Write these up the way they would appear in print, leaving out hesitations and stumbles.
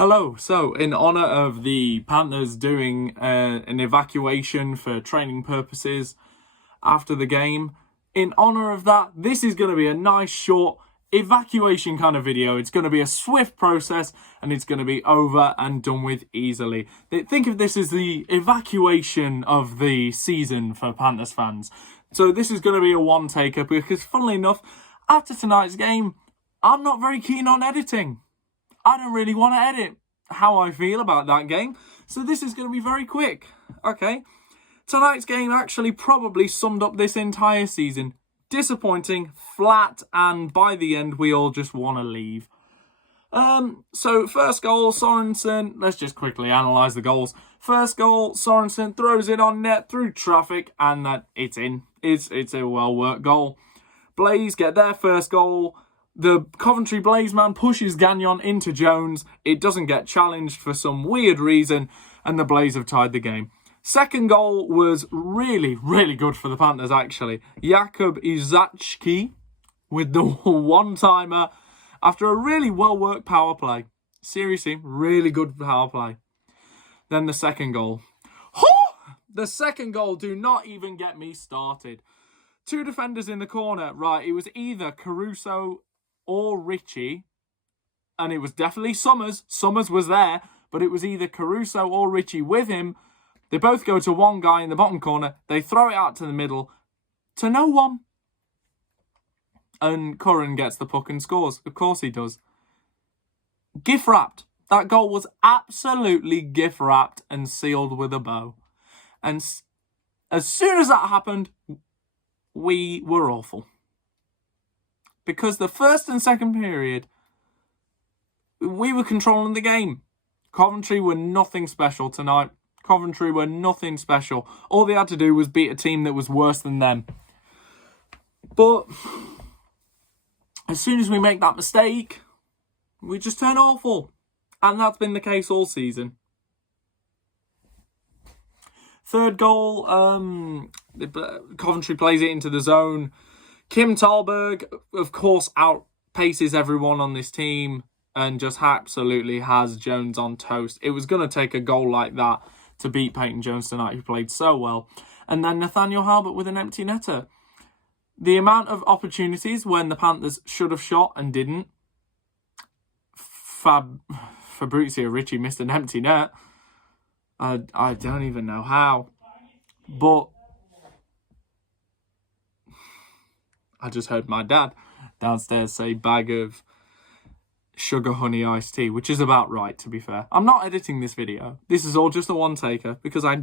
Hello. So, in honour of the Panthers doing an evacuation for training purposes after the game, in honour of that, this is going to be a nice short evacuation kind of video. It's going to be a swift process and it's going to be over and done with easily. Think of this as the evacuation of the season for Panthers fans. So this is going to be a one-taker because, funnily enough, after tonight's game, I'm not very keen on editing. I don't really want to edit how I feel about that game. So this is going to be very quick. Okay. Tonight's game actually probably summed up this entire season. Disappointing, flat, and by the end, we all just want to leave. So first goal, Sorensen. Let's just quickly analyse the goals. First goal, Sorensen throws it on net through traffic, and that it's in. It's a well-worked goal. Blaze get their first goal. The Coventry Blaze man pushes Gagnon into Jones. It doesn't get challenged for some weird reason, and the Blaze have tied the game. Second goal was really, really good for the Panthers, actually. Jakub Izacki with the one-timer after a really well-worked power play. Seriously, really good power play. Then the second goal. The second goal, do not even get me started. Two defenders in the corner. Right, it was either Caruso or Richie, and it was definitely Summers. Summers was there, but it was either Caruso or Richie with him. They both go to one guy in the bottom corner. They throw it out to the middle to no one. And Curran gets the puck and scores. Of course he does. Gift-wrapped. That goal was absolutely gift-wrapped and sealed with a bow. And as soon as that happened, we were awful. Because the first and second period, we were controlling the game. Coventry were nothing special tonight. Coventry were nothing special. All they had to do was beat a team that was worse than them. But as soon as we make that mistake, we just turn awful. And that's been the case all season. Third goal, Coventry plays it into the zone. Kim Thalberg, of course, outpaces everyone on this team and just absolutely has Jones on toast. It was going to take a goal like that to beat Peyton Jones tonight, who played so well. And then Nathaniel Halbert with an empty netter. The amount of opportunities when the Panthers should have shot and didn't. Fabrizio Ricci missed an empty net. I don't even know how. But I just heard my dad downstairs say bag of sugar honey iced tea, which is about right, to be fair. I'm not editing this video. This is all just a one-taker because I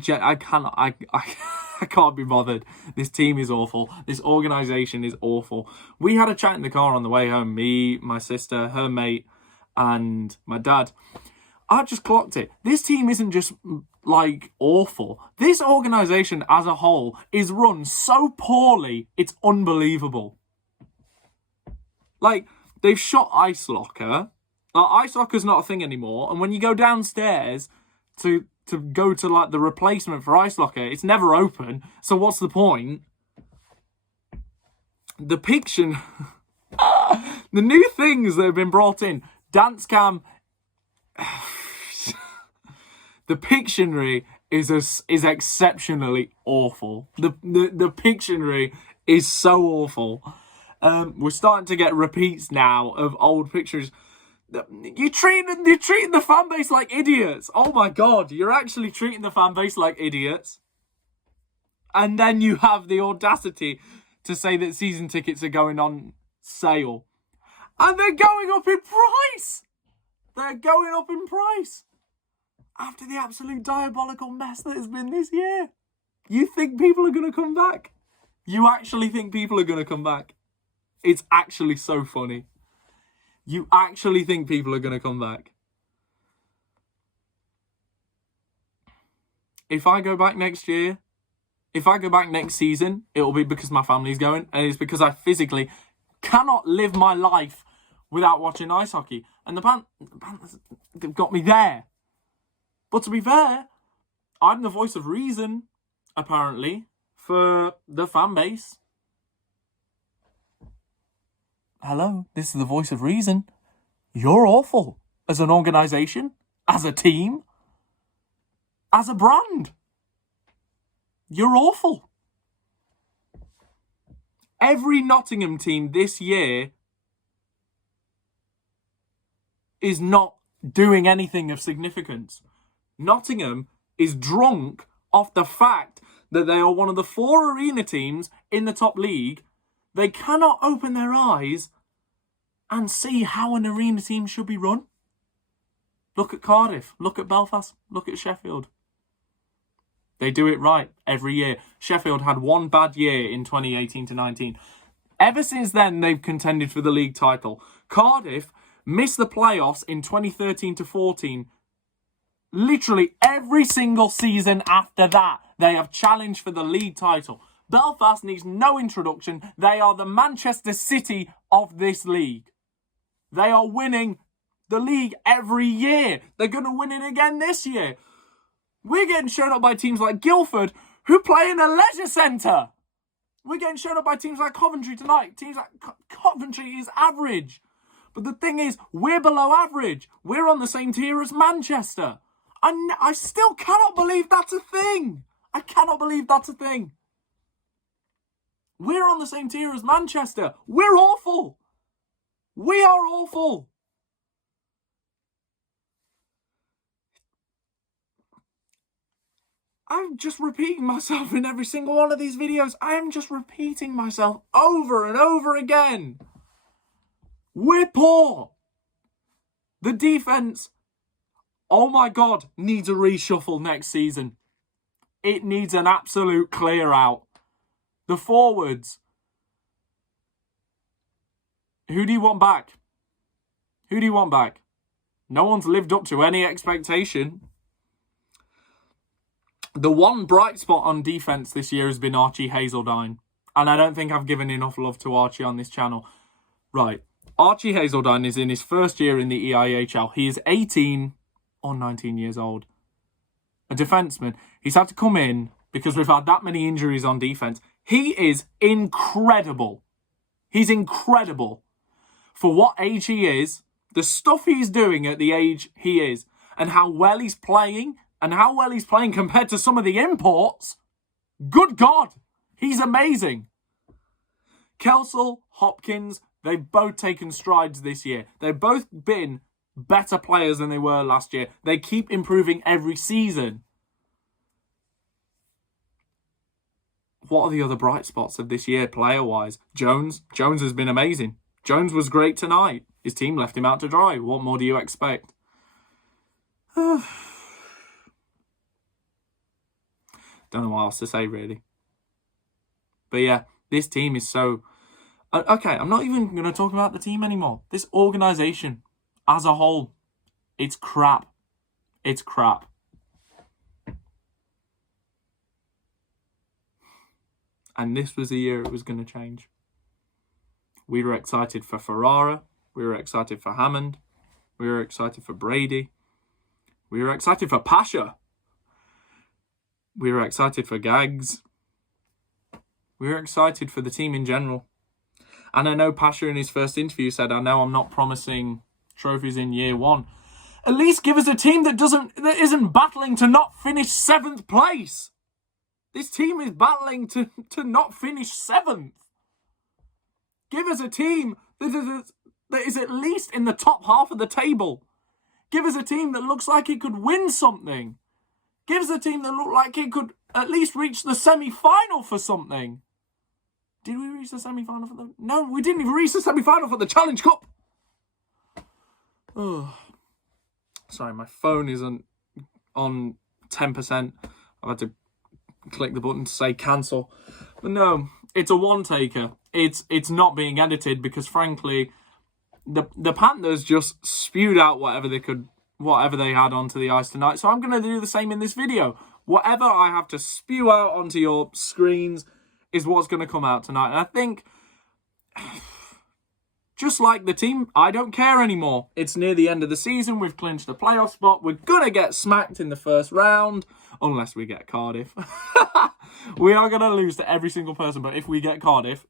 can't be bothered. This team is awful. This organisation is awful. We had a chat in the car on the way home. Me, my sister, her mate, and my dad. I just clocked it. This team isn't just, like, awful. This organisation as a whole is run so poorly, it's unbelievable. Like, they've shot Ice Locker. Ice Locker's not a thing anymore. And when you go downstairs to go to, like, the replacement for Ice Locker, it's never open. So what's the point? The Piction... the new things that have been brought in. Dance cam... The Pictionary is exceptionally awful. The Pictionary is so awful. We're starting to get repeats now of old pictures. You're treating the fan base like idiots. Oh my God, you're actually treating the fan base like idiots. And then you have the audacity to say that season tickets are going on sale. And they're going up in price. They're going up in price. After the absolute diabolical mess that has been this year. You think people are going to come back? You actually think people are going to come back? It's actually so funny. You actually think people are going to come back? If I go back next year, if I go back next season, it'll be because my family's going. And it's because I physically cannot live my life without watching ice hockey. And the Panthers got me there. But to be fair, I'm the voice of reason, apparently, for the fan base. Hello, this is the voice of reason. You're awful as an organisation. as a team, as a brand. You're awful. Every Nottingham team this year is not doing anything of significance. Nottingham is drunk off the fact that they are one of the 4 arena teams in the top league. They cannot open their eyes and see how an arena team should be run. Look at Cardiff, look at Belfast, look at Sheffield. They do it right every year. Sheffield had one bad year in 2018-19. Ever since then, they've contended for the league title. Cardiff missed the playoffs in 2013-14. Literally every single season after that, they have challenged for the league title. Belfast needs no introduction. They are the Manchester City of this league. They are winning the league every year. They're going to win it again this year. We're getting shown up by teams like Guildford, who play in a leisure centre. We're getting shown up by teams like Coventry tonight. Teams like Coventry is average. But the thing is, we're below average. We're on the same tier as Manchester. I still cannot believe that's a thing. I cannot believe that's a thing. We're on the same tier as Manchester. We're awful. We are awful. I'm just repeating myself in every single one of these videos. I am just repeating myself over and over again. We're poor. The defence, oh my God, needs a reshuffle next season. It needs an absolute clear out. The forwards. Who do you want back? Who do you want back? No one's lived up to any expectation. The one bright spot on defence this year has been Archie Hazeldine. And I don't think I've given enough love to Archie on this channel. Right. Archie Hazeldine is in his first year in the EIHL. He is 18 or 19 years old. A defenceman. He's had to come in because we've had that many injuries on defence. He is incredible. He's incredible. For what age he is, the stuff he's doing at the age he is, and how well he's playing, compared to some of the imports. Good God, he's amazing. Kelsall, Hopkins, they've both taken strides this year. They've both been better players than they were last year. They keep improving every season. What are the other bright spots of this year, player-wise? Jones has been amazing. Jones was great tonight. His team left him out to dry. What more do you expect? Don't know what else to say, really. But yeah, this team is so... Okay, I'm not even going to talk about the team anymore. This organisation, as a whole, it's crap. It's crap. And this was the year it was going to change. We were excited for Ferrara. We were excited for Hammond. We were excited for Brady. We were excited for Pasha. We were excited for Gags. We were excited for the team in general. And I know Pasha in his first interview said, I know I'm not promising trophies in year one. At least give us a team that isn't battling to not finish 7th place. This team is battling to not finish 7th. Give us a team that is at least in the top half of the table. Give us a team that looks like it could win something. Give us a team that looked like it could at least reach the semi-final for something. Did we reach the semi-final for the... No, we didn't even reach the semi-final for the Challenge Cup. Oh. Sorry, my phone is on 10%. I've had to click the button to say cancel. But no, it's a one-taker. It's not being edited because, frankly, the Panthers just spewed out whatever they had onto the ice tonight. So I'm going to do the same in this video. Whatever I have to spew out onto your screens is what's going to come out tonight. And I think, just like the team, I don't care anymore. It's near the end of the season. We've clinched a playoff spot. We're going to get smacked in the first round, unless we get Cardiff. We are going to lose to every single person, but if we get Cardiff,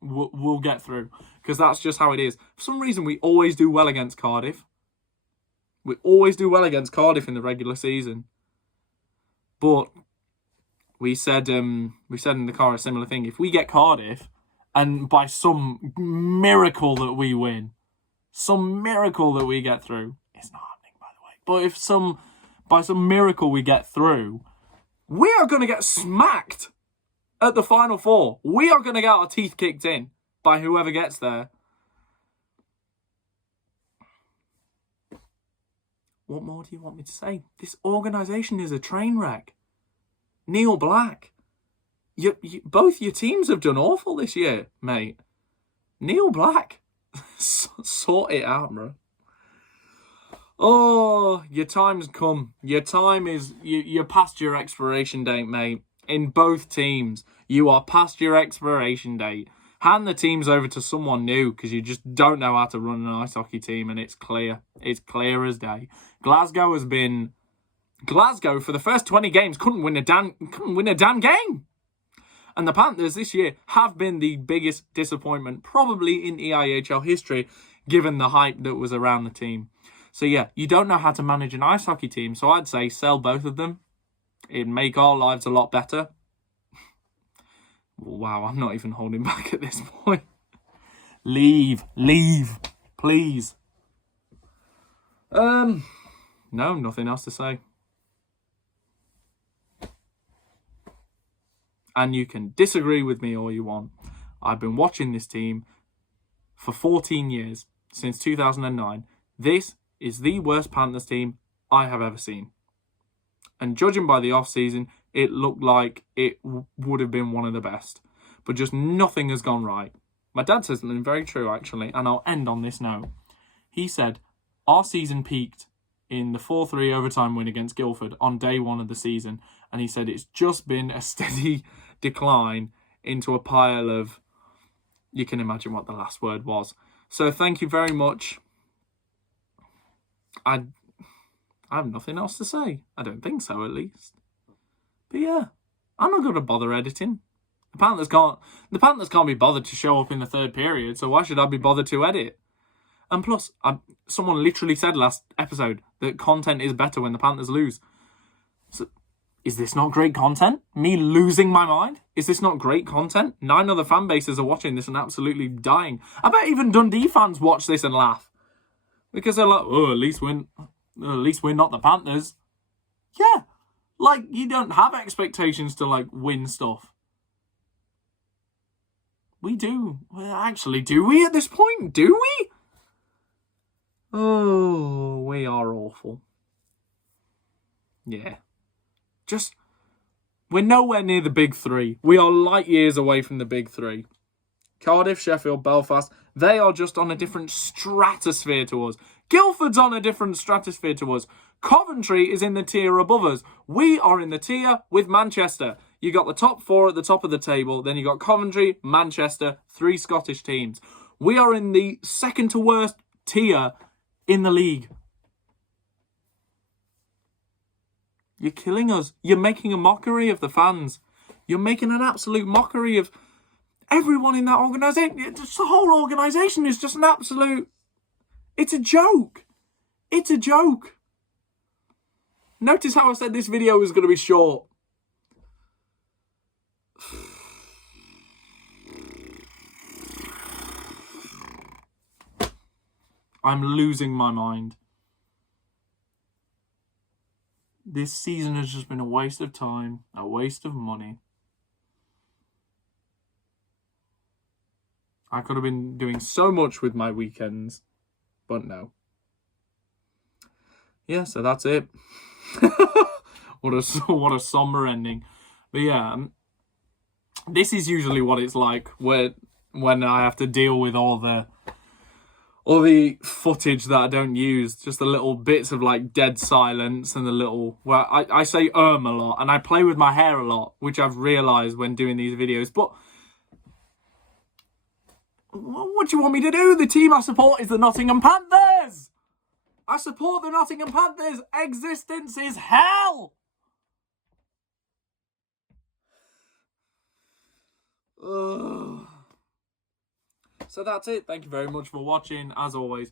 we'll get through. Because that's just how it is. For some reason, we always do well against Cardiff. We always do well against Cardiff in the regular season. But we said in the car a similar thing. If we get Cardiff, and by some miracle that we win, some miracle that we get through, it's not happening, by the way. But if by some miracle we get through, we are going to get smacked at the Final Four. We are going to get our teeth kicked in by whoever gets there. What more do you want me to say? This organisation is a train wreck. Neil Black. Both your teams have done awful this year, mate. Neil Black. Sort it out, bro. Oh, your time's come. Your time is... You're past your expiration date, mate. In both teams, you are past your expiration date. Hand the teams over to someone new because you just don't know how to run an ice hockey team, and it's clear. It's clear as day. Glasgow for the first 20 games couldn't win a damn game. And the Panthers this year have been the biggest disappointment probably in EIHL history, given the hype that was around the team. So yeah, you don't know how to manage an ice hockey team, so I'd say sell both of them. It'd make our lives a lot better. Wow, I'm not even holding back at this point. Leave, please. No, nothing else to say. And you can disagree with me all you want. I've been watching this team for 14 years, since 2009. This is the worst Panthers team I have ever seen. And judging by the off-season, it looked like it would have been one of the best. But just nothing has gone right. My dad said something very true, actually, and I'll end on this note. He said, our season peaked in the 4-3 overtime win against Guildford on day one of the season. And he said it's just been a steady decline into a pile of... You can imagine what the last word was. So thank you very much. I have nothing else to say. I don't think so, at least. But yeah, I'm not going to bother editing. The Panthers can't be bothered to show up in the third period, so why should I be bothered to edit? And plus, someone literally said last episode that content is better when the Panthers lose. So, is this not great content? Me losing my mind? Is this not great content? 9 other fan bases are watching this and absolutely dying. I bet even Dundee fans watch this and laugh. Because they're like, oh, at least we're not the Panthers. Yeah. Like, you don't have expectations to, like, win stuff. We do. Well, actually, do we at this point? Do we? Oh, we are awful. Yeah. We're nowhere near the big three. We are light years away from the big three. Cardiff, Sheffield, Belfast, they are just on a different stratosphere to us. Guildford's on a different stratosphere to us. Coventry is in the tier above us. We are in the tier with Manchester. You got the top 4 at the top of the table. Then you got Coventry, Manchester, 3 Scottish teams. We are in the second to worst tier in the league. You're killing us. You're making a mockery of the fans. You're making an absolute mockery of everyone in that organisation. The whole organisation is just an absolute... It's a joke. It's a joke. Notice how I said this video was going to be short. I'm losing my mind. This season has just been a waste of time, a waste of money. I could have been doing so much with my weekends, but no. Yeah, so that's it. What a somber ending. But yeah, this is usually what it's like when I have to deal with all the footage that I don't use, just the little bits of like dead silence and the little... Well, I say a lot, and I play with my hair a lot, which I've realised when doing these videos. But what do you want me to do? The team I support is the Nottingham Panthers! I support the Nottingham Panthers! Existence is hell! Ugh. So that's it. Thank you very much for watching. As always,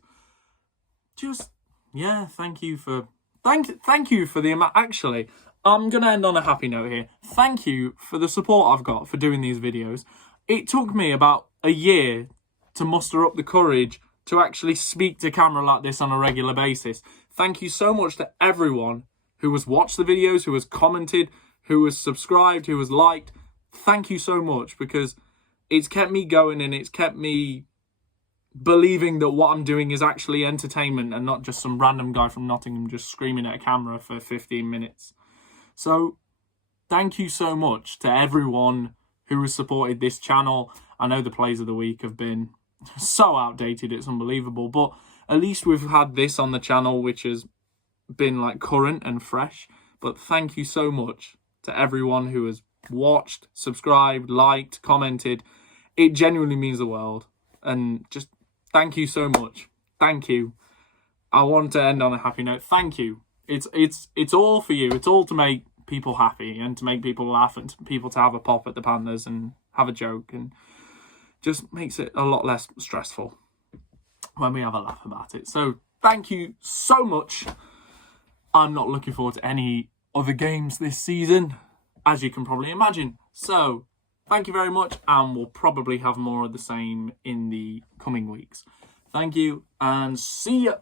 just yeah, thank you for the amount. Actually, I'm gonna end on a happy note here. Thank you for the support I've got for doing these videos. It took me about a year to muster up the courage to actually speak to camera like this on a regular basis. Thank you so much to everyone who has watched the videos, who has commented, who has subscribed, who has liked. Thank you so much, because it's kept me going and it's kept me believing that what I'm doing is actually entertainment and not just some random guy from Nottingham just screaming at a camera for 15 minutes. So thank you so much to everyone who has supported this channel. I know the plays of the week have been so outdated, it's unbelievable, but at least we've had this on the channel, which has been like current and fresh. But thank you so much to everyone who has watched, subscribed, liked, commented. It genuinely means the world. And just thank you so much. Thank you. I want to end on a happy note. Thank you. It's all for you. It's all to make people happy and to make people laugh and people to have a pop at the Panthers and have a joke, and just makes it a lot less stressful when we have a laugh about it. So thank you so much. I'm not looking forward to any other games this season, as you can probably imagine. So thank you very much, and we'll probably have more of the same in the coming weeks. Thank you, and see ya.